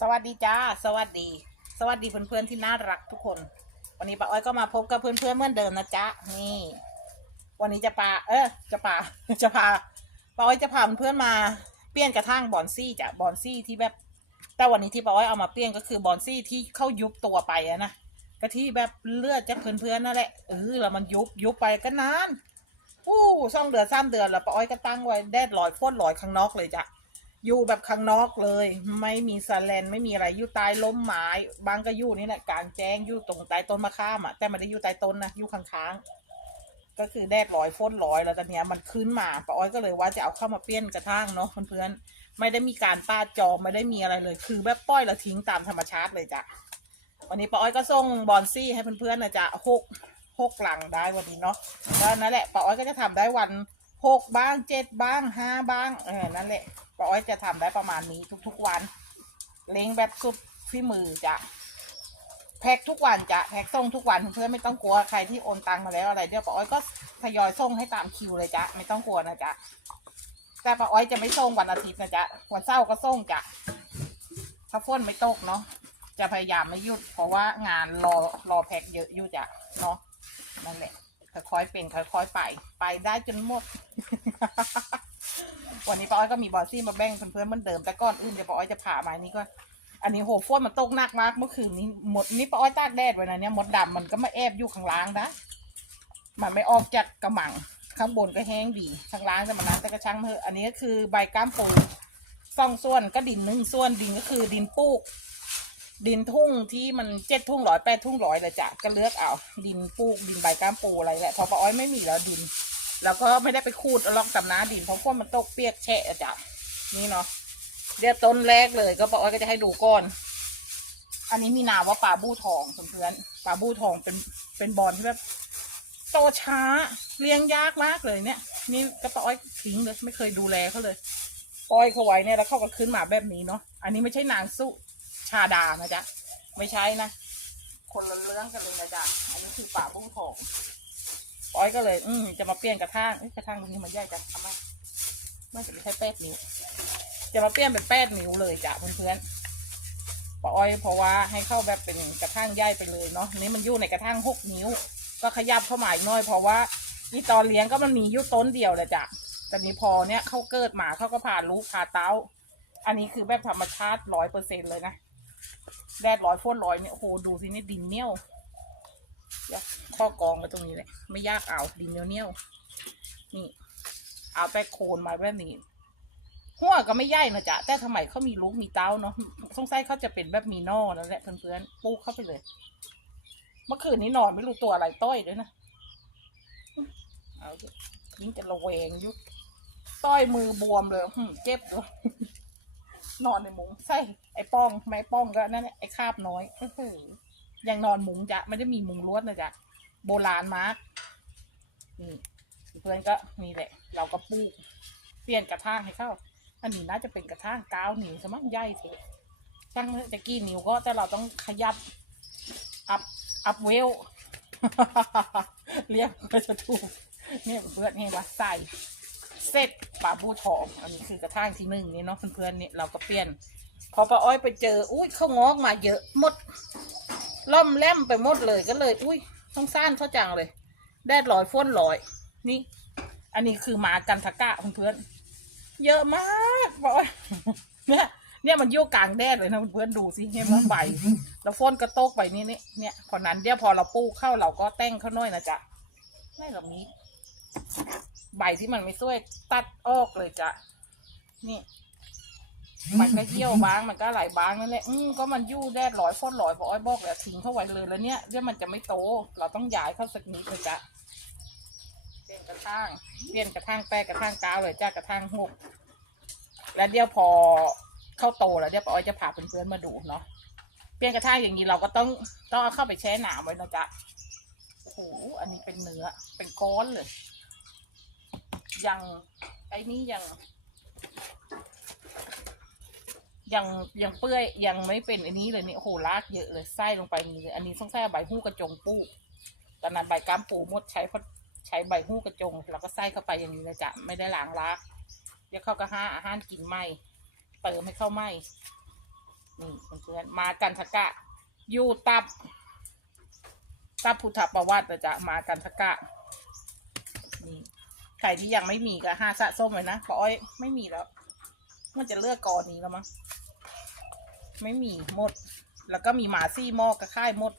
สวัสดีจ้า สวัสดี สวัสดีเพื่อนๆที่น่ารักทุกคน วันนี้ป้าอ้อยก็มาพบกับเพื่อนๆเหมือนเดิมนะจ๊ะ นี่ วันนี้จะปาเออจะปาจะพาป้าอ้อยจะพาเพื่อนๆมาเปลี่ยนกระทั่งบอนซี่จ้ะบอนซี่ที่แบบ แต่วันนี้ที่ป้าอ้อยเอามาเปลี่ยนก็คือบอนซี่ที่เข้ายุบตัวไปอะนะก็ที่แบบเลือดจาเพื่อนๆนั่นแหละเออแล้วมันยุบยุบไปก็นานอู้สองเดือนสามเดือนแล้วป้าอ้อยก็ตั้งไว้แดดลอยโฟดลอยข้างนอกเลยจ้ะ อยู่แบบข้างนอกเลย ไม่มีสแลนไม่มีอะไรอยู่ใต้ล้มไม้บางก็อยู่นี่แหละกลางแจ้งอยู่ตรงใต้ต้นมะขามอะแต่มันได้อยู่ใต้ต้นนะอยู่ข้างๆก็คือแดดลอยฟ้นลอยแล้วตอนเนี้ยมันขึ้นมาป้าอ้อยก็เลยว่าจะเอาเข้ามาเปลี่ยนกระทั่งเนาะเพื่อนๆไม่ได้มีการป้าจอมไม่ได้มีอะไรเลย คือแบบปล่อยแล้วทิ้งตามธรรมชาติเลยจ้ะวันนี้ป้าอ้อยก็ส่งบอนซี่ให้เพื่อนๆนะจ๊ะหกหกหลังได้วันนี้เนาะแล้วนั่นแหละป้าอ้อยก็จะทำได้วันหกบ้างเจ็ดบ้างห้าบ้างเออนั่นแหละ ป้าอ้อยจะทำได้ประมาณนี้ทุกๆวัน เล้งแบบสุดฝีมือจะแพ็คทุกวันจะแพ็คส่งทุกวันเพื่อนไม่ต้องกลัวใครที่โอนตังมาแล้วอะไรเดี๋ยวป้าอ้อยก็ทยอยส่งให้ตามคิวเลยจ้ะไม่ต้องกลัวนะจ๊ะแต่ป้าอ้อยจะไม่ส่งวันอาทิตย์นะจ๊ะวันเสาร์ก็ส่งจ้ะถ้าฝนไม่ตกเนาะจะพยายามไม่หยุด เพราะว่างานรอรอแพ็คเยอะอยู่จ้ะเนาะนั่นแหละ ค่อยๆเป็นค่อยๆไป ไปได้จนหมด วันนี้ป้าอ้อยก็มีบอลซี่มาแบ่งเพื่อนๆเหมือนเดิม แต่ก่อนอื่นเดี๋ยวป้าอ้อยจะผ่ามานี่ก็อันนี้โหฝนมันตกหนักมากเมื่อคืนนี้หมดนี่ป้าอ้อยตากแดดไว้นะเนี่ยมดดำมันก็มาแอบอยู่ข้างล่างนะ มันไม่ออกจากกระมัง ข้างบนก็แห้งดี ข้างล่างจะมันน้ำแต่กระช่างเถอะ อันนี้ก็คือใบก้ามปูสองส่วนก็ดินหนึ่งส่วนดินก็คือดินปูก ดินทุ่งที่มันเจ็ดทุ่งร้อยแปดทุ่งร้อยเลยจ้ะก็เลือกเอา ดินปูกดินใบก้ามปูอะไรแหละเพอป้าอ้อยไม่มีแล้วดิน แล้วก็ไม่ได้ไปคูดลอกตำน้าดินเพราะว่ามันตกเปียกแฉะจ้ะนี่เนาะเดี๋ยวต้นแรกเลยก็ป้าอ้อยก็จะให้ดูก่อน อันนี้มีนามว่าปลาบู้ทองเพื่อนปลาบู้ทองเป็นเป็นบอลที่แบบโตช้าเลี้ยงยากมากเลยเนี่ย นี่ก็ป้าอ้อยทิ้งเลยไม่เคยดูแลเขาเลยปล่อยเขาไว้เนี่ยแล้วเขาก็ขึ้นมาแบบนี้เนาะอันนี้ไม่ใช่นางสุชาดานะจ๊ะ ไม่ใช่นะ คนละเรื่องกันเลยนะจ๊ะ อันนี้คือปลาบู้ทองป้อยก็เลย อืมจะมาเปลี่ยนกระทั่งกระทั่งตรงนี้มันใหญ่จังทำไมไม่จะไม่ใช่แปดนิ้ว จะมาเปลี่ยนเป็นแปดนิ้วเลยจ้ะเพื่อนๆป้อ้อยเพราะว่าให้เข้าแบบเป็นกระทั่งใหญ่ไปเลยเนาะอันนี้มันอยู่ในกระทั่งหกนิ้ว ก็ขยับเข้ามาอีกน้อย เพราะว่าอีตอนเลี้ยงก็มันมียุต้นเดียวเลยจ้ะแต่นี้พอเนี้ยเขาเกิดหมาเขาก็ผ่านลูกผ่าเต้า อันนี้คือแบบธรรมชาติร้อยเปอร์เซ็นเลยนะ แดดร้อยฝนร้อยเนี่ยโอ้โหดูสิเนี่ยดินเนี่ยวยวข้อกองไปตรงนี้เลยไม่ยากเอาดินเนียวๆนี่เอาไปโคนมาแบบนี้หัวก็ไม่ใหญ่นะจ๊ะแต่ทำไมเขามีลูกมีเต้าเนาะสงสัยเขาจะเป็นแบบมีนอนั่นแหละเพื่อนๆปลูกเข้าไปเลย เมื่อคืนนี้นอนไม่รู้ตัวอะไรต้อยด้วยนะเอายิ่งจะระแวงยุดต้อยมือบวมเลยหึ่เจ็บด้วยนอนในมุ้งใช่ ไอ้ป้องไม่ป้องก็นั่นแหละไอ้คาบน้อยเออยังนอนมุงจะไม่ได้มีมุงลวดนะจ๊ะโบราณมากนี่เพื่อนก็นี่แหละ เราก็ปลูกเปลี่ยนกระถางให้เข้า อันนี้น่าจะเป็นกระถางเก้านิ้วสมังใหญ่เถอะช่างเถอะจะกี่นิ้วก็แต่เราต้องขยับอัพอัพเวลเรียกก็จะถูกเนี่ยเพื่อนให้ว่าใส่เสร็จปลาบูทองอันนี้คือกระถางที่หนึ่งนี่เนาะเพื่อนๆเนี่ยเราก็เปลี่ยน พอป้าอ้อยไปเจอ อุ้ยเขางอกมาเยอะหมด ล่อมแล่มไปหมดเลยก็เลย อุ้ยต้องซ่านเขาจังเลย แดดลอยฟ้นลอย นี่ อันนี้คือหมากันทะกะเพื่อนเยอะมากบอยเนี่ยเนี่ยมันโยกกลางแดดเลยนะเพื่อนดูสิเห็นไหมใบแล้วฟ้นกระโตกไปนี่นี่เนี่ยพอนั้นเดี๋ยวพอเราปูเข้าเราก็แต่งเข้าน้อยนะจ๊ะไม่หรอกนี้ใบที่มันไม่สวยตัดออกเลยจ้ะนี่ มันก็เยี่ยวบ้างมันก็ไหลบ้างนั่นแหละอืมก็มันยู่แดดร้อยฟ้นร้อยบอกอ้อยบอกแล้วทิ้งเข้าไว้เลยแล้วเนี่ยเดี๋ยวมันจะไม่โต เราต้องย้ายเข้าสักนิดเลยจ้ะเปลี่ยนกระทั่งเปลี่ยนกระทั่งแป้กระทั่งกาวเลยจ้ากระทั่งหกแล้วเดี๋ยวพอเข้าโตแล้วเดี๋ยวป้อ้อยจะพาเพื่อนๆมาดูเนาะเปลี่ยนกระทั่งอย่างนี้เราก็ต้องต้องเอาเข้าไปแช่หนามไว้นะจ๊ะโอ้โหอันนี้เป็นเนื้อ เป็นก้อนเลยยังไอ้นี่ยัง ยังยังเปื่อยยังไม่เป็นอันนี้เลยนี่โอ้โหรากเยอะเลยไส้ลงไปนี่เลยอันนี้ต้องใส่ใบหู้กระจงปูตอนนั้นใบก้ามปูมดใช้พราะใช้ใบหู้กระจงแล้วก็ใส่เข้าไปอย่างนี้เลยจ้ะไม่ได้ล้างรากเดี๋ยวเขาก็ห้าอาหารกินไหมเติมให้เข้าไหมนี่เพื่อนมากันทกะอยู่ตับตับพุทธประวัตินะจ๊ะมากันทกะนี่ใครที่ยังไม่มีก็ห้าสะส้มเลยนะปอ้อยไม่มีแล้วมันจะเลือกกอนี้แล้วมั้ง ไม่มีหมด แล้วก็มีหมาซี่หม้อกกับค่ายหมด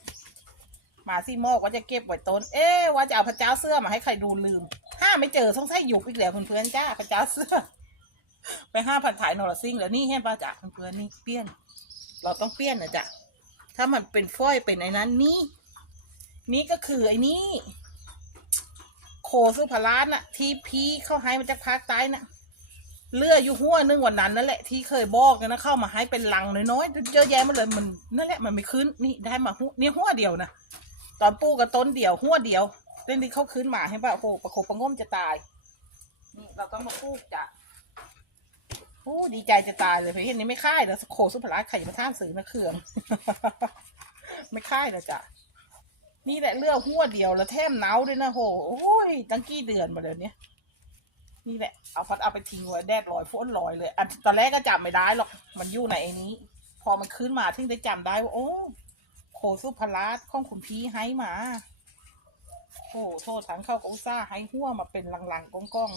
หมาซี่หม้อก็จะเก็บไว้ต้น เอ๊ะว่าจะเอาพระเจ้าเสื้อมาให้ใครดูลืมห้าไม่เจอสงสัยหยุบอีกแล้วเพื่อนๆจ้าพระเจ้าเสื้อ ไปห้าพันถ่ายนอร์ซิงแล้วนี่เห็นป่ะจ๊ะเพื่อนๆนี่เปี้ยน เราต้องเปี้ยนนะจ๊ะถ้ามันเป็นฝ้อยเป็นไอ้นั้นนี่นี่ก็คือไอ้นี่โคสุพรานน่ะที่พีเข้าให้มาจากภาคใต้น่ะ เลืออยู่หัวนึงวันนั้นนั่นแหละที่เคยบอกกันนะเข้ามาให้เป็นลังน้อยๆเยอะแยะมาเลยมันนั่นแหละมันไม่ขึ้นนี่ได้มาหัวนี่หัวเดียวนะตอนปลูกกับต้นเดียวหัวเดียวเล่นที่เขาขึ้นมาให้ป่ะโอ้โหประคบประงมจะตาย นี่เราต้องมาปลูกจ้ะโอ้ดีใจจะตายเลยเพราะเห็นนี้ไม่ค่ายแล้วโคสุพรานใครจะมาท่ามสื่อนะเขื่อง ไม่ค่ายนะจ๊ะนี่แหละเลือกหัวเดียวแล้วแถมเนาด้วยนะโหโอ้ยตั้งกี่เดือนมาเลยเนี่ย นี่แหละ เอาพัดเอาไปทิ้งไว้แดดลอยฝนลอยเลยอันตอนแรกก็จำไม่ได้หรอก มันอยู่ในไอ้นี้ พอมันขึ้นมาถึงได้จำได้ว่าโอ้ โคสุพลาสของคุณพี่ให้มา โอ้โทษทั้งเข้ากับอุตสาห์ให้หัวมาเป็นลังๆก้อง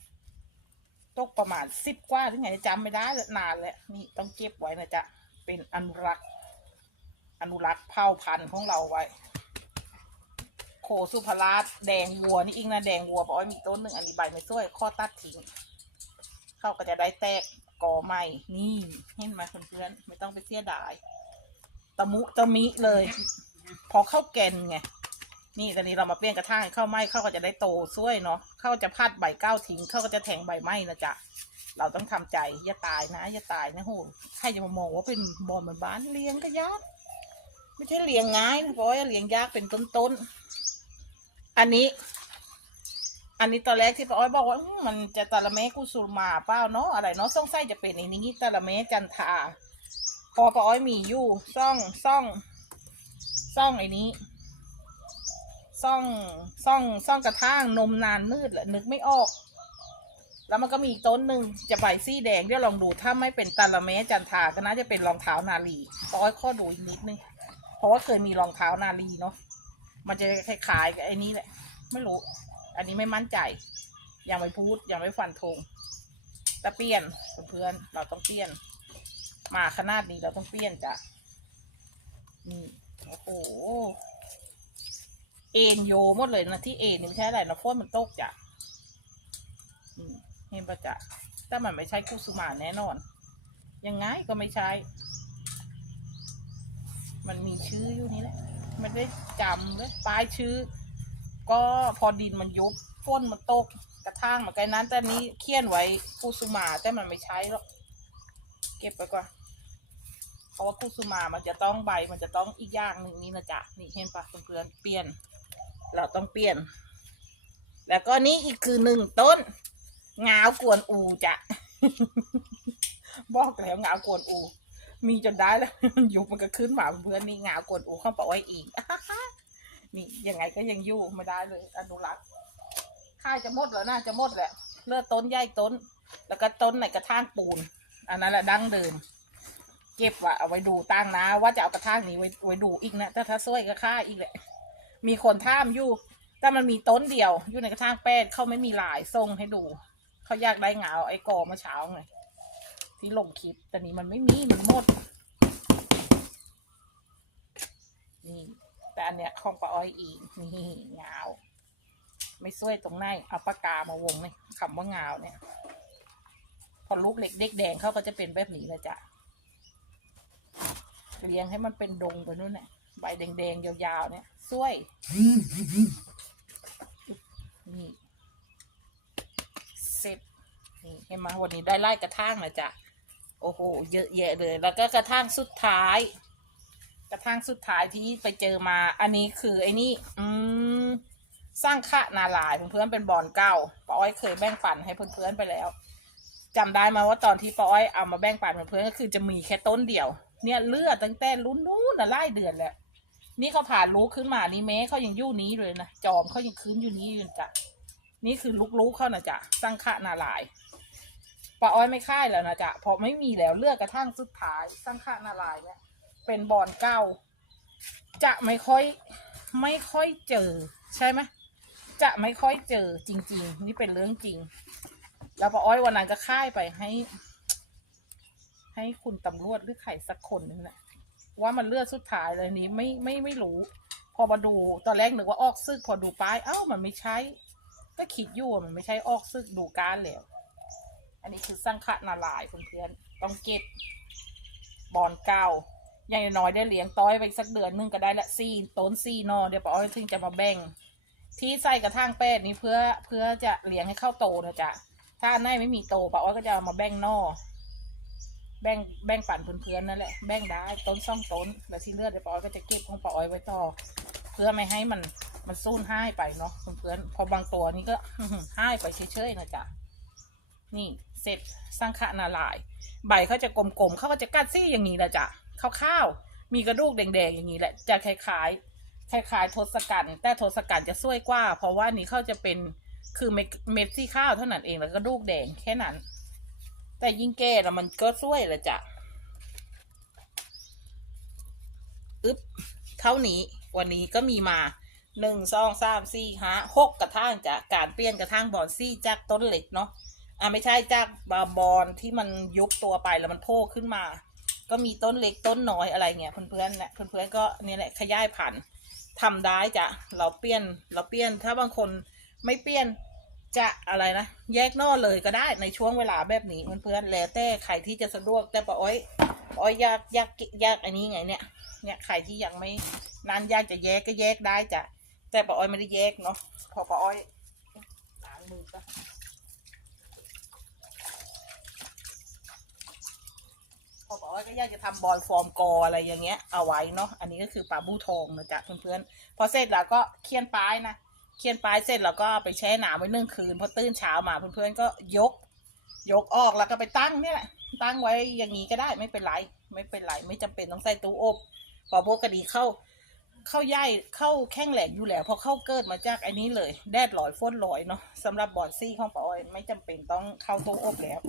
ๆตกประมาณสิบกว่าถึงไงจำไม่ได้นานแล้วนี่ต้องเก็บไว้นะจ๊ะ เป็นอนุรักษ์ อนุรักษ์เผ่าพันธุ์ของเราไว้ โคสุภราชแดงวัวนี่เองนะแดงวัวบอกว่ามีต้นหนึ่งอันนี้ใบไม่สวยข้อตัดทิ้งเขาก็จะได้แตกกอใหม่นี่เห็นไหมเพื่อนๆไม่ต้องไปเสียดายตะมุตะมิเลย พอเข้าแกนไงนี่ตอนนี้เรามาเปลี่ยนกระถางเข้าไหมเข้าก็จะได้โตสวยเนาะเข้าจะพัดใบเก้าทิ้งเข้าก็จะแทงใบไหมนะจ๊ะเราต้องทำใจอย่าตายนะอย่าตายนะโหใครจะมามองว่าเป็นบอลเหมือนบ้านเลี้ยงก็ยากไม่ใช่เลี้ยงง่ายนะเพราะว่าเลี้ยงยากเป็นต้นๆ อันนี้ อันนี้ตอนแรกที่ป้าอ้อยบอกว่าอื้อมันจะตะละเมกุสุมาเปล่าเนาะอะไรเนาะซ่องไส้จะเป็นในนี้ตะละเมจันทาพอป้าอ้อยมีอยู่ซ่องซ่องซ่องไอ้นี้ซ่องซ่องซ่องกระทั่งนมนานมืดแหละนึกไม่ออก แล้วมันก็มีต้นหนึ่งจะใบสีแดงเดี๋ยวลองดูถ้าไม่เป็นตะละเมจันทาก็น่าจะเป็นรองเท้านาลีป้าอ้อยข้อดูอีกนิดนึงเพราะว่าเคยมีรองเท้านาลีเนาะ มันจะคล้ายๆกับไอ้นี้แหละ ไม่รู้ อันนี้ไม่มั่นใจ ยังไม่พูด ยังไม่ฟันธงแต่เปลี่ยนเพื่อนๆเราต้องเปลี่ยน มาขนาดนี้เราต้องเปลี่ยนจ้ะนี่โอ้โหเอ็นโยหมดเลยนะที่เอ็นนี่ไม่ใช่อะไรนะโฟนมันตกจ้ะอืมเห็นปะจ้ะแต่มันไม่ใช่กุสุมาแน่นอน ยังไงก็ไม่ใช่ มันมีชื่ออยู่นี่แหละ ไมันได้จำเลยป้ายชื่อก็พอดินมันยุบฝนมันตกกระทั่งเหมือนกันนั้น แต่นี้เขียนไว้กุสุมาแต่มันไม่ใช้หรอกเก็บไปก่อนเพราะว่ากุสุมามันจะต้องใบมันจะต้องอีกอย่างหนึ่งนี่นะจ๊ะนี่เห็นปะเพื่อนๆเปลี่ยน เราต้องเปลี่ยน แล้วก็นี่อีกคือหนึ่งต้นงาวกวนอูจ้ะบอกแล้วงาวกวนอู มีจนได้แล้ว มันยุบมันก็ขึ้นมาเพื่อนนี่งาวกวนอูเข้าไปไว้อีกนี่ยังไงก็ยังอยู่ไม่ได้เลยอนุรักษ์ค่าจะหมดแล้วน่าจะหมดแหละเลือกต้นใหญ่ต้น แล้วก็ต้นในกระถางปูน อันนั้นแหละดั้งเดิมเก็บว่ะเอาไว้ดูตั้งนะ ว่าจะเอากระถางนี้ไว้ไว้ดูอีกนะถ้าถ้าซวยก็ค่าอีกแหละ มีคนท่ามอยู่ แต่มันมีต้นเดียว อยู่ในกระถางแป้ดเขาไม่มีหลายทรงให้ดู เขาอยากได้เงาไอ้กอเมื่อเช้าไง ที่ลงคลิป แต่นี้มันไม่มี มันหมด นี่ แต่อันเนี้ยของป้าอ้อยอีกนี่งาวไม่ช่วยตรงไหนเอาปากกามาวงเลยคำว่างาวเนี่ย พอลูกเล็กเด็กแดงเขาก็จะเป็นแบบนี้เลยจ้ะเลี้ยงให้มันเป็นดงไปนู่นเนี่ยใบแดงๆยาวๆเนี่ยช่วยนี่เสร็จนี่เห็นไหมวันนี้ได้ไล่กระทั่งนะจ๊ะ โอ้โห เยอะแยะเลย แล้วก็กระทั่งสุดท้าย กระทั่งสุดท้ายที่ไปเจอมา อันนี้คือไอ้นี่ อืม สร้างคะนาลายเพื่อนๆเป็นบอลเก่าป้าอ้อยเคยแบ่งปันให้เพื่อนๆไปแล้วจำได้มาว่าตอนที่ป้าอ้อยเอามาแบ่งปันเพื่อนๆก็คือจะมีแค่ต้นเดียว เนี่ยเลือดตั้งแต่รุ่นนู้นนะไล่เดือนแล้ว นี่เขาผ่านลูกขึ้นมานี่แม้เขายังยู่นี้เลยนะ จอมเขายังคืนอยู่นี้อยู่จ้ะ นี่คือลูกๆเขานะจ๊ะสร้างคะนาลาย ป้าอ้อยไม่ค่ายแล้วนะจ๊ะเพราะไม่มีแล้วเลือกกระทั่งสุดท้ายสังฆนารายเนี่ย เป็นบอลเก้า จะไม่ค่อยไม่ค่อยเจอ ใช่ไหมจะไม่ค่อยเจอจริง ๆ นี่เป็นเรื่องจริง แล้วป้าอ้อยวันนั้นก็ค่ายไปให้ ให้คุณตำรวจหรือใครสักคนนึงแหละว่ามันเลือดสุดท้ายเลยนี้ไม่ไม่ไม่รู้ พอมาดูตอนแรกนึกว่าออกซึกพอดูป้ายเอ้ามันไม่ใช่ก็คิดอยู่ว่ามันไม่ใช่ออกซึกดูการแล้ว อันนี้คือสังฆนารายเพื่อนๆต้องเก็บบอลเก้าอย่างน้อยได้เลี้ยงต้อยไปสักเดือนหนึงก็ได้ละซี่ต้นซี่นอเดี๋ยวป้าอ้อยถึงจะมาแบ่ง ที่ใส่กระทั่งแป้ดนี้เพื่อเพื่อจะเลี้ยงให้เข้าโตนะจ๊ะถ้าอันไหนไม่มีโตป้าอ้อยก็จะามาแบ่งนอแบ่งแบ่งปั่นเพื่อนๆนั่นแหละแบ่งได้ต้นซ่องต้นแล้วที่เลือดเดี๋ยวป้าอ้อยก็จะเก็บของป้าอ้อยไว้ต่อ เพื่อไม่ให้มันมันสูญห้ายไปเนาะเพื่อนๆพอบางตัวนี้ก็ห้ายไปเฉยๆนะจ๊ะนี่ เสร็จสร้างขนาลาย ใบเขาจะกลมๆเขาก็จะกัดซี่อย่างนี้แหละจ้ะข้าวๆมีกระดูกแดงๆอย่างนี้แหละจะคล้ายๆคล้ายๆทศกัณฐ์แต่ทศกัณฐ์จะสวยกว่า เพราะว่านี่เขาจะเป็นคือเม็ดซี่ข้าวเท่านั้นเองแล้วก็กระดูกแดงแค่นั้น แต่ยิ่งแก่แล้วมันก็สวยแหละจ้ะอึ๊บเท่านี้วันนี้ก็มีมาหนึ่งสองสามสี่ห้าหกกระทั่งจากการเปลี่ยนกระทั่งบอลซี่จากต้นเหล็กเนาะ อ่าไม่ใช่จากบาบอลที่มันยุบตัวไปแล้วมันโผล่ขึ้นมา ก็มีต้นเล็กต้นน้อยอะไรเงี้ยเพื่อนๆแหละเพื่อนๆก็เนี่ยแหละขยายพันธุ์ทำได้จ้ะเราเปลี่ยนเราเปลี่ยนถ้าบางคนไม่เปลี่ยนจะอะไรนะแยกนอกเลยก็ได้ในช่วงเวลาแบบนี้เพื่อนๆแล้วแต่ใครที่จะสะดวกแต่ป้าอ้อยอ้อยอยากอยากอยากอันนี้ไงเนี่ยเนี่ยใครที่ยังไม่นั้นยากจะแยกก็แยกได้จ้ะแต่ป้าอ้อยไม่ได้แยกเนาะพอป้าอ้อยล้างมือก็ พอป้าอ้อยก็อยากจะทำบอลฟอร์มกออะไรอย่างเงี้ย เอาไว้เนาะอันนี้ก็คือปลาบูทองนะจ๊ะเพื่อนๆพอเสร็จแล้วก็เคี่ยนปลายนะเคี่ยนปลายเสร็จแล้วก็ไปแช่น้ำไว้นึ่งคืนพอตื่นเช้ามาเพื่อนๆก็ยก ยกออกแล้วก็ไปตั้งเนี่ยแหละตั้งไว้อย่างนี้ก็ได้ไม่เป็นไรไม่เป็นไรไม่จำเป็นต้องใส่ตู้อบพอพวกกระดีเข้าเข้าย่ายเข้าแข้งแหลกอยู่แล้วพอเข้าเกิดมาจากไอ้นี้เลยแดดลอยฝนลอยเนาะสำหรับบอดซี่ของป้าอ้อยไม่จำเป็นต้องเข้าตู้อบแล้ว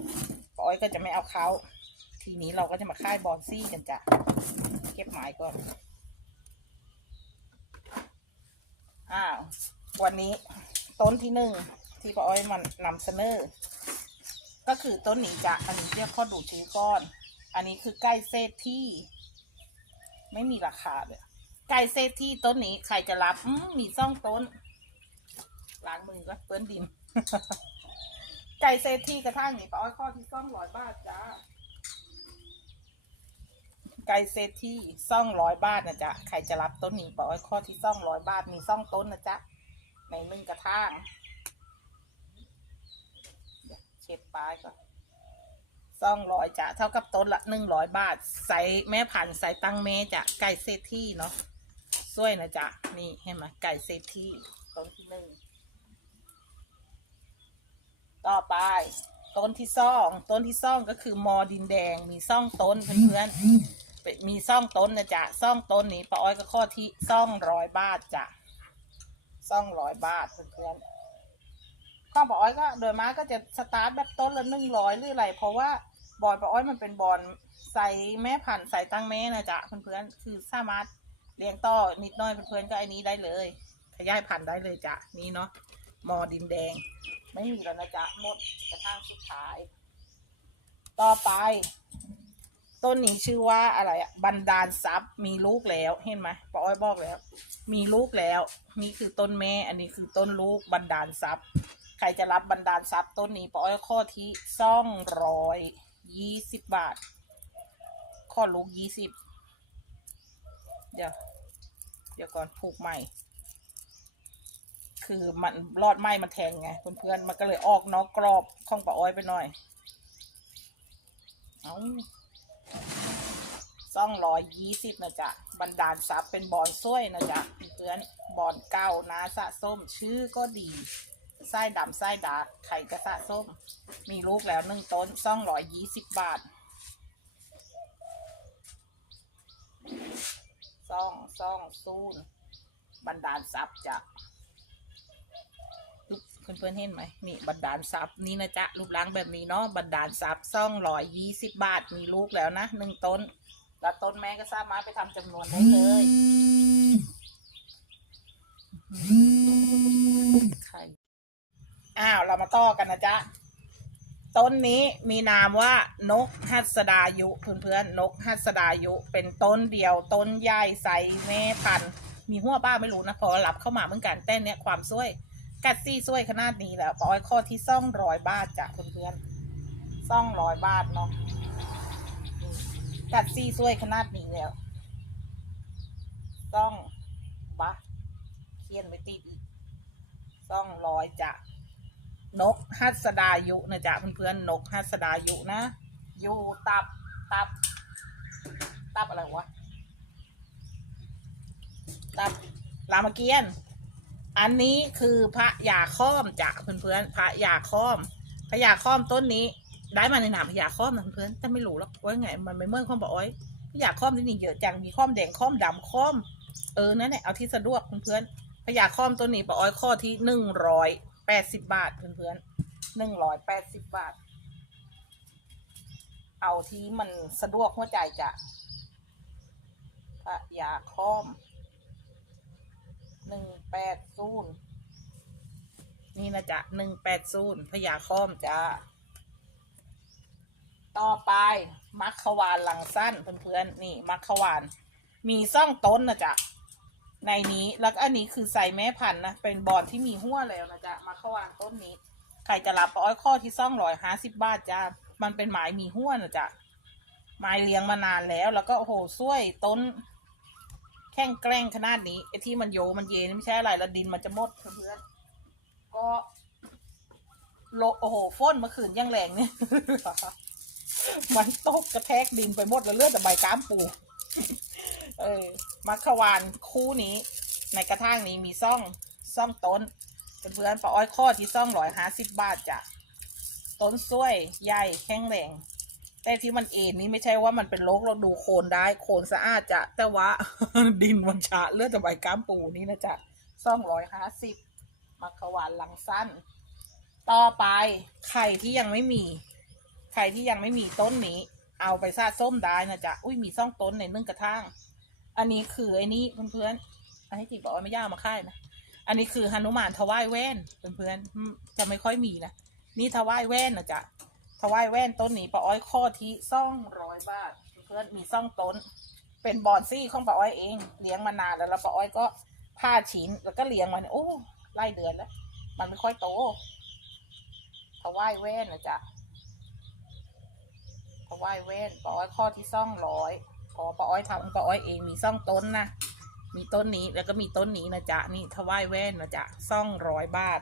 ป้าอ้อยก็จะไม่เอาเข้า ทีนี้เราก็จะมาค่ายบอลซี่กันจ้ะ เก็บไม้ก่อน อ้าว วันนี้ต้นที่หนึ่งที่ป้าอ้อยมันนำเสนอ ก็คือต้นนี้จะอันนี้เรียกข้อดูชื่อก้อน อันนี้คือใกล้เซฟที่ ไม่มีราคาเลยไก่เซฟที่ต้นนี้ใครจะรับมมีซ่องต้นล้างมือก็เปื้อนดิน ไก่เซฟที่กระทั่งนี่ป้าอ้อยข้อที่ซ่องร้อยบาทจ้า ไก่เซฟที่ซ่องร้อยบาทนะจ๊ะใครจะรับต้นนี้ปอ้อยข้อที่ซ่องร้อยบาทมีซ่องต้นนะจ๊ะในหนึ่งกระถางเช็ดปลายก่อนสองร้อยจะเท่ากับต้นละหนึ่งร้อยบาทใส่แม่พันใส่ตั้งเมจะไก่เซตที่เนาะสวยนะจ๊ะนี่เห็นไหมไก่เซตที่ต้นที่หนึ่งต่อไปต้นที่สอง ต้นที่สองก็คือมอดินแดงมีซ่องต้นเพื่อนๆเป็น มีซ่องต้นนะจ๊ะซ่องต้นนี้ป้าอ้อยก็ข้อที่ซ่องร้อยบาทจ้ะสองร้อยบาทเพื่อนๆข้าวบออ้อยก็โดยมากก็จะสตาร์ทแบบต้นละหนึ่งร้อยหรืออะไรเพราะว่าบอลปออ้อยมันเป็นบอลใส่แม่พันธุ์ใส่ตั้งแม่นะจ๊ะเพื่อนๆคือสามารถเลี้ยงต่อนิดน้อยเพื่อนๆก็ไอ้นี้ได้เลยขยายพันธุ์ได้เลยจ้ะนี่เนาะมอดินแดง ไม่มีแล้วนะจ๊ะหมดกระทั่งสุดท้าย ต่อไป ต้นนี้ชื่อว่าอะไรอะบันดาลทรัพย์มีลูกแล้วเห็นไหมปออ้อยบอกแล้ว มีลูกแล้ว นี่คือต้นแม่ อันนี้คือต้นลูกบันดาลทรัพย์ ใครจะรับบันดาลทรัพย์ต้นนี้ปออ้อยข้อที่สองร้อยยี่สิบบาท ข้อลูกยี่สิบเดี๋ยว เดี๋ยวก่อนผูกใหม่ คือมันรอดไหมมันแทงไงเพื่อนๆมันก็เลยออกนอกกรอบของปออ้อยไปหน่อย เอา ซ่องร้อยยี่สิบนะจ๊ะบรรดาลทรัพย์เป็นบอลซ้วยนะจ๊ะเพื่อนบอลเก่านะสะส้มชื่อก็ดีไส้ดำไส้ดาร์กไข่ก็สะส้ม มีลูกแล้วหนึ่งต้นซ่องร้อยยี่สิบบาทซ่องซ่องซูนบรรดาลทรัพย์จ้ะเพื่อนๆเห็นไหมนี่บันดาลซับนี่นะจ๊ะรูปร่างแบบนี้เนาะบันดาลซับซ่องร้อยยี่สิบบาทมีลูกแล้วนะหนึ่งต้น แล้วต้นแม่ก็สามารถไปทำจำนวนได้เลยไข่อ้าว เรามาต่อกันนะจ๊ะ ต้นนี้มีนามว่านกหัสดายุ เพื่อนๆนกหัสดายุ เป็นต้นเดียว ต้นใหญ่ใสแม่พันธุ์มีหัวบ้าไม่รู้นะพอรับเข้ามาเหมือนกันแต่เนี้ยความสวยกัดซี่สวยขนาดนี้แหละปอยข้อที่ซ่องรอยบาทจ้ะเพื่อนๆซ่องรอยบาทเนาะ กัดซี่สวยขนาดนี้แล้วซ่องปะเขียนไปติดอีกซ่องรอยจ้ะนกฮัสดายุนะจ๊ะเพื่อนๆนกฮัสดายุนะอยู่ตับตับ ตับอะไรวะ ตับรามเกียรติ์อันนี้คือพระยาค้อมจ้ะเพื่อนๆพระยาค้อม พระยาค้อมต้นนี้ ได้มาในนามพยาค้อมนะเพื่อนแต่ไม่รู้หรอกว่าไง มันไม่เหมื่อนข้อมบอกอ้อยพยาค้อมที่นี่เยอะจังมีค้อมแดงค้อมดำค้อม เออนั่นแหละเอาที่สะดวกเพื่อนพยาค้อมต้นนี้ปออ้อยข้อที่หนึ่งร้อยแปดสิบบาทเพื่อนๆหนึ่งร้อยแปดสิบบาท เอาที่มันสะดวกหัวใจจะพยาค้อมหนึ่งแปดศูนย์นี่นะจ๊ะหนึ่งแปดศูนย์พญาค้อมจ้า ต่อไป มัคควานหลังสั้นเพื่อนๆนี่ มัคควาน มีซ่องต้นนะจ๊ะในนี้แล้วก็อันนี้คือใส่แม่พันธุ์นะเป็นบอร์ดที่มีหัวแล้วนะจ๊ะมัคควานต้นนี้ ใครจะรับปอ้อยข้อที่ซ่องร้อยห้าสิบบาทจ้ามันเป็นหมายมีหัวนะจ๊ะไม้เลี้ยงมานานแล้ว แล้วก็โอ้โหซ้วยต้น แข้งแกล้งขนาดนี้ไอ้ที่มันโยมันเย็นไม่ใช่อะไรละดินมันจะมดเพื่อนๆก็โลโอ้โหฝนเมื่อคืนยังแรงเนี่ย มันตกกระแทกดินไปหมดแล้วเลือดแต่ใบก้ามปู เออมัคควานคู่นี้ ในกระถางนี้มีซ่องซ่องต้นเพื่อนปลาอ้อยข้อที่ซ่องร้อยห้าสิบบาทจ้ะต้นสวยใหญ่แข็งแรงแต่ที่มันเอ็นนี่ไม่ใช่ว่ามันเป็นโรคเราดูโคนได้ โคนสะอาดจะแต่ว่า ดินมันชะเลือดแต่ใบก้ามปูนี่นะจ๊ะซ่องร้อยห้าสิบมักขวานหลังสั้น ต่อไปไข่ที่ยังไม่มี ไข่ที่ยังไม่มีต้นนี้ เอาไปซาส้มได้นะจ๊ะ อุ้ยมีซ่องต้นในนึ่งกระทั่ง อันนี้คือไอ้นี้เพื่อนๆอันนี้จริงบอกว่าไม่ยากมาค่ายนะ อันนี้คือฮนุมานทวายแว่นเพื่อนๆจะไม่ค่อยมีนะ นี่ทวายแว่นนะจ๊ะถวายแว่นต้นนี้ป้าอ้อยข้อที่ซ่องร้อยบาท เพื่อนมีซ่องต้น เป็นบอนซี่ของป้าอ้อยเอง เลี้ยงมานานแล้วแล้วป้าอ้อยก็ผ่าชิ้นแล้วก็เลี้ยงมันโอ้ไล่เดือนแล้ว มันไม่ค่อยโตถวายแว่นนะจ๊ะ ถวายแว่นป้าอ้อยข้อที่ซ่องร้อยพอป้าอ้อยทำป้าอ้อยเองมีซ่องต้นนะมีต้นนี้แล้วก็มีต้นนี้นะจ๊ะนี่ถวายแว่นนะจ๊ะซ่องร้อยบาท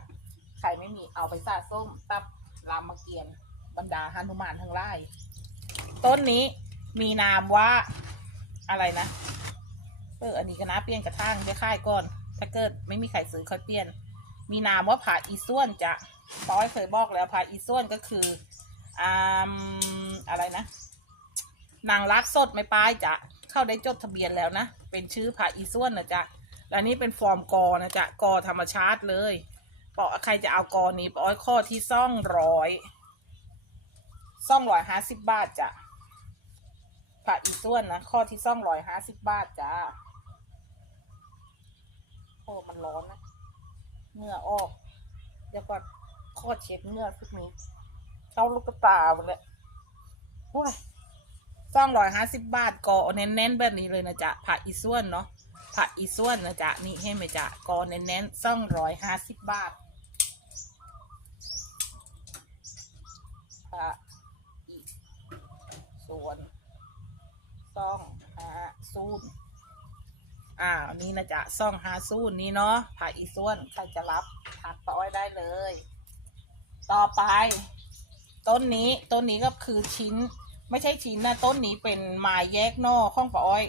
ใครไม่มีเอาไปสะส้มตับรามเกียรติบรรดาฮานุมานทั้งหลายต้นนี้มีนามว่าอะไรนะเอออันนี้ก็นะเปลี่ยนกระทั่งจะค่ายก่อน ถ้าเกิดไม่มีใครซื้อค่อยเปลี่ยน มีนามว่าผาอีส่วนจะป้อยเคยบอกแล้วผาอีส่วนก็คือ อ่าอะไรนะนางรักสดไม่ป้ายจะเข้าได้จดทะเบียนแล้วนะ เป็นชื่อผาอีส่วนนะจ๊ะแล้วนี่เป็นฟอร์มกอนะจ๊ะกอธรรมชาติเลยปอใครจะเอากอนี้ป้อยข้อที่ซ่องร้อยซ่องร้อยห้าสิบบาทจ้ะผักอีส่วนนะข้อที่ซ่องร้อยห้าสิบบาทจ้าโอ้มันร้อนนะเหงื่อออกเดี๋ยวก่อนข้อเช็ดเหงื่อสักนิด เข้าลูกตาหมดเลยโอ้ยซ่องร้อยห้าสิบบาทกอแน่นๆแบบนี้เลยนะจ๊ะผักอีส่วนเนาะผักอีส่วนนะจ๊ะนี่ให้ไหมจ๊ะกอแน่นๆซ่องร้อยห้าสิบบาทผักอีส่วนซ่องหาซูนอ่านี่นะจ๊ะซ่องหาซูนนี้เนาะผ่าอีส่วนใครจะรับถักป้อยได้เลย ต่อไป ต้นนี้ต้นนี้ก็คือชิ้น ไม่ใช่ชิ้นนะต้นนี้เป็นไม้แยกนอกข้องป้าอ้อย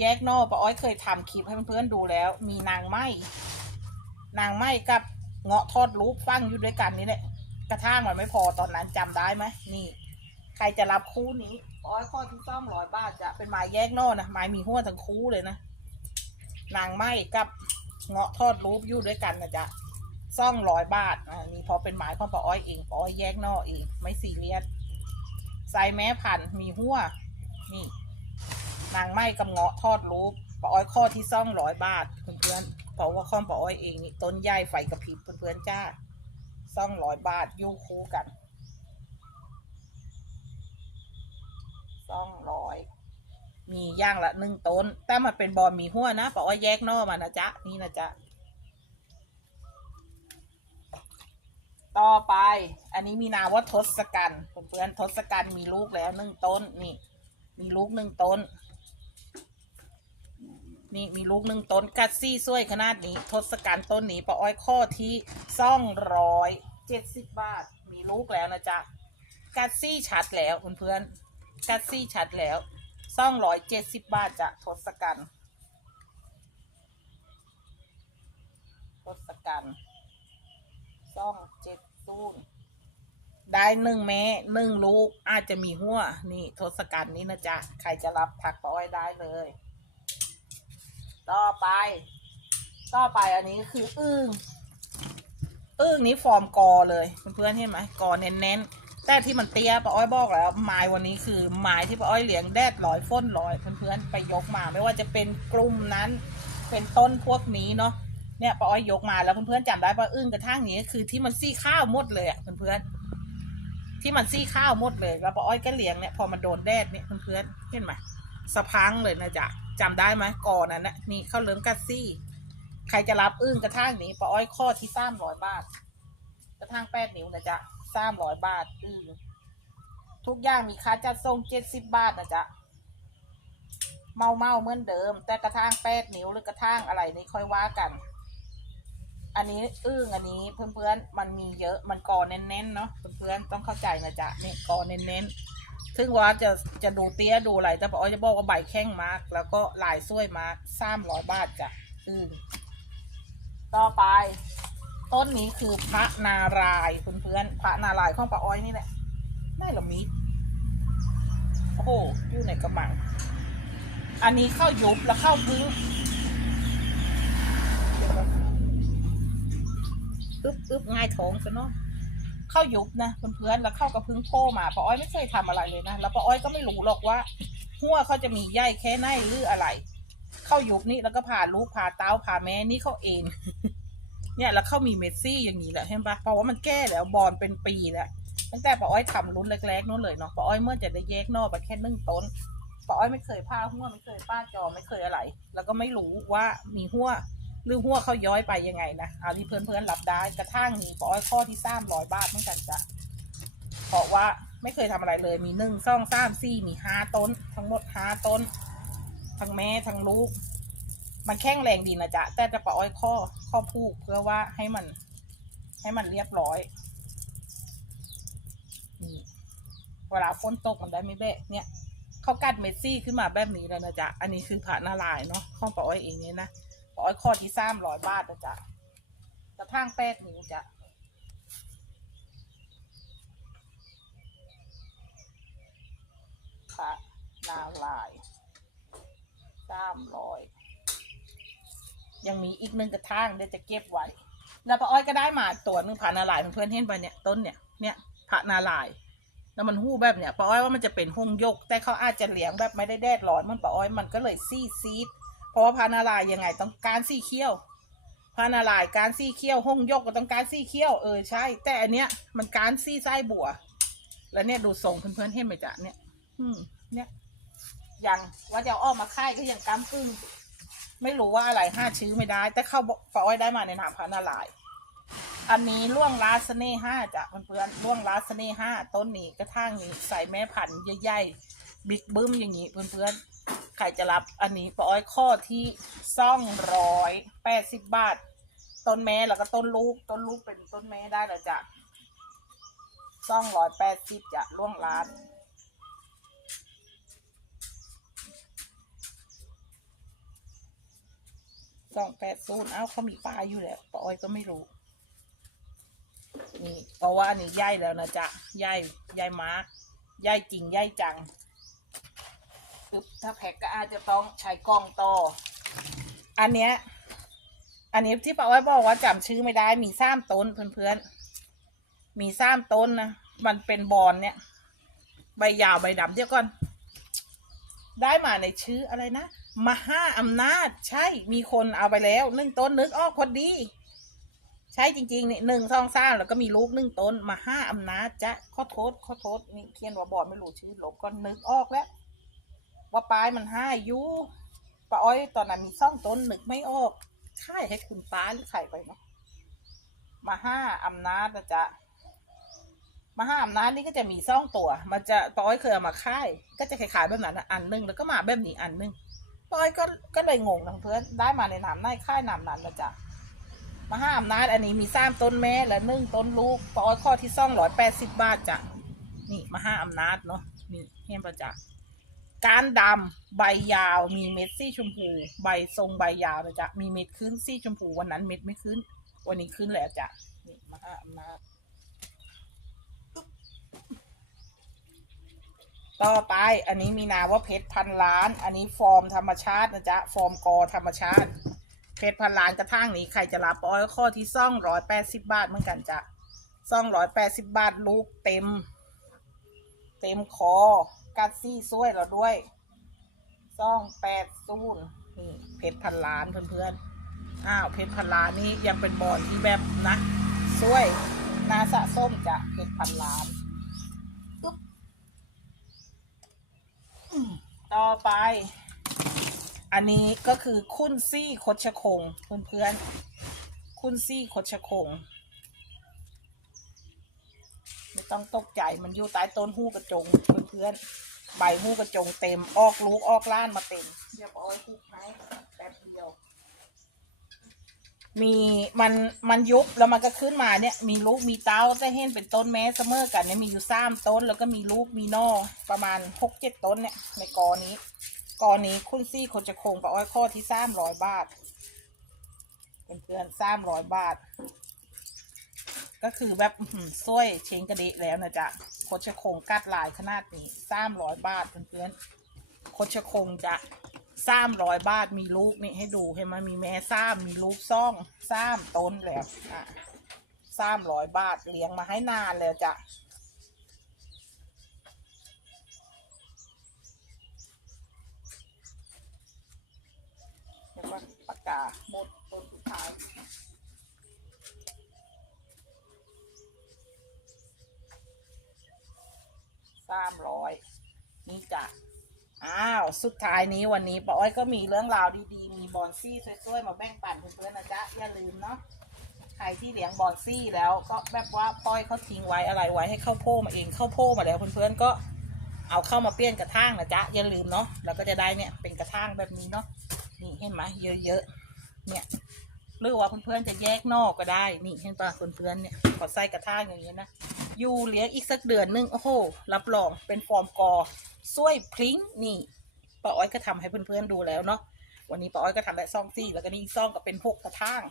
แยกนอกป้าอ้อยเคยทำคลิปให้เพื่อนๆดูแล้ว มีนางไม้นางไม้กับเงาะทอดรูปฟังอยู่ด้วยกันนี่แหละกระทั่งมันไม่พอตอนนั้นจำได้ไหมนี่ ใครจะรับคู่นี้ร้อยข้อที่ซ่อมร้อยบาทจะเป็นไม้แยกนอกนะไม้มีหัวทั้งคู่เลยนะนางไม้กับเงาะทอดรูปอยู่ด้วยกันนะจ๊ะ ซ่องร้อยบาทอ่านี่พอเป็นหมายของป้าอ้อยเองป้าอ้อยแยกนอกเองไม่ซีเรียสใส่แม้พันธุ์มีหัวนี่นางไม้กับเงาะทอดรูปป้าอ้อยข้อที่ซ่องร้อยบาทเพื่อนๆเพราะว่าข้อมป้าอ้อยเองนี่ต้นใหญ่ไฟกระพริบเพื่อนๆจ้าซ่องร้อยบาทยู่คู่กันซ่องร้อยมีย่างละหนึ่งต้น แต่มันเป็นบอลมีหัวนะป้าอ้อยแยกนอกมานะจ๊ะนี่นะจ๊ะ ต่อไปอันนี้มีนามว่าทศกัณฐ์เพื่อนๆทศกัณฐ์มีลูกแล้วหนึ่งต้นนี่ มีลูกหนึ่งต้น นี่มีลูกหนึ่งต้นกัดซี่ซ้วยขนาดนี้ ทศกัณฐ์ต้นนี้ป้าอ้อยข้อที่ซ่องร้อยเจ็ดสิบบาท มีลูกแล้วนะจ๊ะกัดซี่ชัดแล้วเพื่อนๆกัดซี่ชัดแล้วซ่องร้อยเจ็ดสิบบาทจะทศกัณฐ์ทศกัณฐ์ ซ่องเจ็ดศูนย์ได้หนึ่งแม่หนึ่งลูกอาจจะมีหัว นี่ทศกัณฐ์นี้นะจ๊ะ ใครจะรับถักป้าอ้อยได้เลย ต่อไป ต่อไปอันนี้คืออึ้งอึ้งนี้ฟอร์มกอเลยเพื่อนๆเห็นไหมกอเน้นๆแต่ที่มันเตี้ยป้าอ้อยบอกแล้วไม้วันนี้คือไม้ที่ป้าอ้อยเลี้ยงแดดลอยฟ้นลอยเพื่อนๆไปยกมาไม่ว่าจะเป็นกลุ่มนั้น เป็นต้นพวกนี้เนาะ เนี่ยป้าอ้อยยกมาแล้วเพื่อนๆจำได้ป่ะอึ้งกระทั่งนี้คือที่มันซี่ข้าวหมดเลยอะเพื่อนๆที่มันซี่ข้าวหมดเลย แล้วป้าอ้อยก็เลี้ยงเนี่ยพอมันโดนแดดเนี่ยเพื่อนๆเห็นไหมสะพังเลยนะจ๊ะจำได้ไหมก่อนนั้นนะนี่ข้าวเหลืองกัดซี่ ใครจะรับอึ้งกระทั่งนี้ป้าอ้อยข้อที่สามร้อยบาท กระทั่งแปดนิ้วนะจ๊ะสามร้อยบาทอือทุกอย่างมีค่าจัดส่งเจ็ดสิบบาทนะจ๊ะเมาเมาเหมือนเดิม แต่กระทั่งแปดนิ้วหรือกระทั่งอะไรนี่ค่อยว่ากัน อันนี้อึ้งอันนี้เพื่อนๆมันมีเยอะมันกอเน้นๆเนาะเพื่อนๆต้องเข้าใจนะจ๊ะนี่กอเน้นๆซึ่งว่าจะจะดูเตี้ยดูอะไรแต่บอกว่าจะบอกว่าใบแข้งมาก แล้วก็ลายส้วยมากสามร้อยบาทจ้ะอึ้งต่อไป ต้นนี้คือพระนารายเพื่อนๆพระนารายของป้าอ้อยนี่แหละได้หรอมีโอ้โหอยู่ในกระมัง อันนี้เข้ายุบแล้วเข้าพึ่ง อึ๊บอึ๊บง่ายท้องซะเนาะเข้ายุบนะเพื่อนๆแล้วเข้ากระพึ่งโผล่มาป้าอ้อยไม่เคยทำอะไรเลยนะแล้วป้าอ้อยก็ไม่รู้หรอกว่า หัวเขาจะมีใยแค่ไหนหรืออะไร เข้ายุบนี่แล้วก็ผ่าลูกผ่าเต้าผ่าแม่นี่เขาเอง เนี่ยแล้วเข้ามีเมสซี่อย่างนี้แหละเห็นปะเพราะว่ามันแก้แล้วบอลเป็นปีแล้วตั้งแต่ป้าอ้อยทำรุ่นแรกๆนู้นเลยเนาะป้าอ้อยเมื่อจะได้แยกนอกไปแค่นึ่งต้นป้าอ้อยไม่เคยผ้าหัวไม่เคยป้าจอไม่เคยอะไร แล้วก็ไม่รู้ว่ามีหัว หรือหัวเขาย้อยไปยังไงนะเอาที่เพื่อนๆรับได้กระทั่งนี้ป้าอ้อยข้อที่สามร้อยบาทเหมือนกันจ้ะเพราะว่าไม่เคยทำอะไรเลยมีหนึ่งสองสามสี่มีห้าต้น ทั้งหมดห้าต้น ทั้งแม่ทั้งลูก มันแข็งแรงดีนะจ๊ะแต่จะปะอ้อยข้อข้อพูกเพื่อว่าให้มัน ให้มันเรียบร้อยนี่เวลาฝนตกมันได้ไม่แบะเนี่ยเขากัดเมซี่ขึ้นมาแบบนี้แล้วนะจ๊ะอันนี้คือผ่านารายณ์เนาะข้องปะอ้อยเองเนี่ยนะ ร้อยข้อที่สามร้อยบาทนะจ๊ะกระทั่งแป้นิ้วจ้ะผ่านารายสามร้อยยังมีอีกหนึ่งกระถางเดี๋ยวจะเก็บไว้ แล้วป้าอ้อยก็ได้มาตัวหนึ่งผ่านาลายเพื่อนเห็นไปเนี่ยต้นเนี่ยเนี่ยผ่านาลายแล้วมันหู้แบบเนี่ยป้าอ้อยว่ามันจะเป็นหงยก แต่เขาอาจจะเลี้ยงแบบไม่ได้แดดร้อนเหมันป้าอ้อยมันก็เลยซีซีด เพราะว่าพานาลายยังไงต้องการซี่เขี้ยวพานาลายการซี่เขี้ยวห้องยกก็ต้องการซี่เขี้ยวเออใช่ แต่อันเนี้ยมันการซี่ไส้บัว แล้วเนี่ยดูทรงเพื่อนๆเห็นไหมจ๊ะเนี่ยอืมเนี่ยยังว่าจะอาออกมาค่ายก็ยังกำกึ่งไม่รู้ว่าอะไรห้าชื่อไม่ได้ แต่เข้าบอกป้าอ้อยได้มาในนามพระนารายอันนี้ล่วงลาสเน่ห้าจ้ะเพื่อนล่วงลาสเน่ห้าต้นนี้กระทั่งนี้ใส่แม่พันธุ์ใหญ่ๆบิ๊กบึ้มอย่างนี้เพื่อนๆ ใครจะรับอันนี้ปอ้อยข้อที่ซ่องร้อยแปดสิบบาท ต้นแม่แล้วก็ต้นลูก ต้นลูกเป็นต้นแม่ได้แล้วจ้ะซ่องร้อยแปดสิบจ้ะล่วงล้านสองแปดศูนย์เอ้าเขามีปลาอยู่แล้วปอ้อยก็ไม่รู้ นี่เพราะว่าอันนี้ย่ายแล้วนะจ๊ะย่ายย่มาร์กย่าจริงย่ายจังึบถ้าแพ็กก็อาจจะต้องใช้กล้องต่อ อันเนี้ย อันนี้ที่ป้าอ้อยบอกว่าจำชื่อไม่ได้มีซ้ำต้นเพื่อนๆ มีซ้ำต้นนะ มันเป็นบอลเนี่ย ใบยาวใบดำเดี๋ยวก่อน ได้มาในชื่ออะไรนะมห้าอำนาจ ใช่มีคนเอาไปแล้วหนึ่งต้นนึกออกพอดี ใช่จริงๆนี่หนึ่งสองสามแล้วก็มีลูกหนึ่งต้นมาห้าอำนาจจะข้อโทษข้อโทษนี่เขียนว่าบอดไม่รู้ชื่อหลบก็นึกออกแล้ว ว่าปลายมันห้าอยู่ป้าอ้อยตอนนั้นมีซ่องต้นหนึกไม่ออกใช่ให้คุณป้าหรือใครไปเนาะมาห้าอำนาจนะจ๊ะมาห้าอำนาจนี่ก็จะมีซ่องตัว มันจะป้าอ้อยเคยเอามาค่าย ก็จะคล้ายๆแบบนั้นอันนึงแล้วก็มาแบบนี้อันนึงป้าอ้อยก็ก็เลยงงนะเพื่อนได้มาในนามในค่ายนามนั้นนะจ๊ะมาห้าอำนาจอันนี้มีสามต้นแม่และนึ่งต้นลูกปอยข้อที่ซ่องร้อยแปดสิบบาทจ้ะนี่มาห้าอำนาจเนาะนี่เห็นประจักษ์ การดำใบยาวมีเม็ดสีชมพู ใบทรงใบยาวนะจ๊ะมีเม็ดขึ้นสีชมพูวันนั้นเม็ดไม่ขึ้น วันนี้ขึ้นแล้วจ้ะนี่มหาอำนาจต่อไปอันนี้มีนาว่าเพชรพันล้าน อันนี้ฟอร์มธรรมชาตินะจ๊ะฟอร์มกอธรรมชาติ เพชรพันล้านกระทั่งนี้ใครจะรับอ้อยข้อที่ซ่องร้อยแปดสิบบาทเหมือนกันจ้ะซ่องร้อยแปดสิบบาทลูกเต็ม เต็มคอ กัดซี่ซวยเราด้วยซ่องแปดศูนนี่เพชรพันล้านเพื่อนๆอ้าวเพชรพันล้านนี่ยังเป็นบอลที่แบบนะซวยนาสะส้มจะเพชรพันล้านปึ๊บต่อไป อันนี้ก็คือคุณซี่คดชะคงเพื่อนๆคุณซี่คดชะคง ไม่ต้องตกใจมันอยู่ใต้ต้นหูกระจงเพื่อนๆใบหูกระจงเต็มออกลูกออกล้านมาเต็มเรียบร้อยคุกให้แป๊บเดียว มีมันมันยุบแล้วมันก็ขึ้นมาเนี่ย มีลูกมีเต้าจะเห็นเป็นต้นแม้เสมอกันเนี่ยมีอยู่สามต้น แล้วก็มีลูกมีนอประมาณหกเจ็ดต้นเนี่ย ในกอนี้กรณีคุณซี่คนจะคงปะอ้อยข้อที่สามร้อยบาทเพื่อนๆสามร้อยบาท ก็คือแบบอื้อหือซ้วยเชงกระดิแล้วนะจ๊ะโคชคงกัดลายขนาดนี้สามร้อยบาทเพื่อนๆโคชคงจะสามร้อยบาทมีลูกนี่ให้ดูเห็นไหมมีแม่ซ้ามมีลูกซ่องซ้ามต้นแล้วอะสามร้อยบาทเลี้ยงมาให้นานแล้วจ้ะเดี๋ยวก่อนปากกาหมดต้นสุดท้าย สามร้อยนี่จ้ะอ้าวสุดท้ายนี้วันนี้ป้าอ้อยก็มีเรื่องราวดีๆ มีบอนซี่สวยๆมาแบ่งปันเพื่อนๆนะจ๊ะอย่าลืมเนาะใครที่เลี้ยงบอนซี่แล้วก็แบบว่าปล่อยเขาทิ้งไว้อะไรไว้ให้เข้าโพมาเองเข้าโพมาแล้วเพื่อนๆก็เอาเข้ามาเปลี่ยนกระถางนะจ๊ะอย่าลืมเนาะแล้วก็จะได้เนี่ยเป็นกระถางแบบนี้เนาะนี่เห็นไหมเยอะๆเนี่ยหรือว่าเพื่อนๆจะแยกนอกก็ได้นี่เห็นปะเพื่อนๆเนี่ยขอใส่กระถางอย่างนี้นะ อยู่เลี้ยงอีกสักเดือนหนึง โอ้โห รับรองเป็นฟอร์มกอสวยพริ้งนี่ป้าอ้อยก็ทำให้เพื่อนๆดูแล้วเนาะวันนี้ป้าอ้อยก็ทำได้ซองซี่แล้วก็นี่ซองก็เป็นหกกระถาง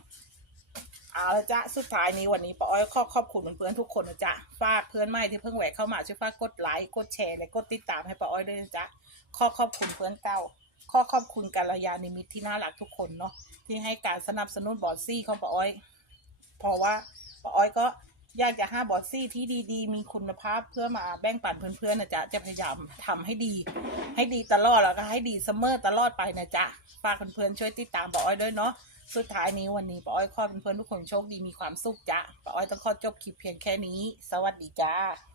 เอาละจ้ะสุดท้ายนี้วันนี้ป้าอ้อยขอขอบคุณเพื่อนๆทุกคนนะจ๊ะฝากเพื่อนใหม่ที่เพิ่งแหวกเข้ามาช่วยฝากกดไลค์กดแชร์และกดติดตามให้ป้าอ้อยด้วยนะจ๊ะขอขอบคุณเพื่อนเก่าขอขอบคุณกัลยาณิมิตรที่น่ารักทุกคนเนาะที่ให้การสนับสนุนบอร์ดซี่ของป้าอ้อย เพราะว่าป้าอ้อยก็ อยากจะห้าบอสซี่ที่ดีๆ มีคุณภาพเพื่อมาแบ่งปันเพื่อนๆนะจ๊ะ จะพยายามทำให้ดี ให้ดีตลอดแล้วก็ให้ดีเสมอตลอดไปนะจ๊ะ ฝากเพื่อนๆช่วยติดตามปออ้อยด้วยเนาะ สุดท้ายนี้วันนี้ปออ้อยขอเพื่อนๆทุกคนโชคดีมีความสุขจ้ะปออ้อยต้องขอจบคลิปเพียงแค่นี้ สวัสดีจ้า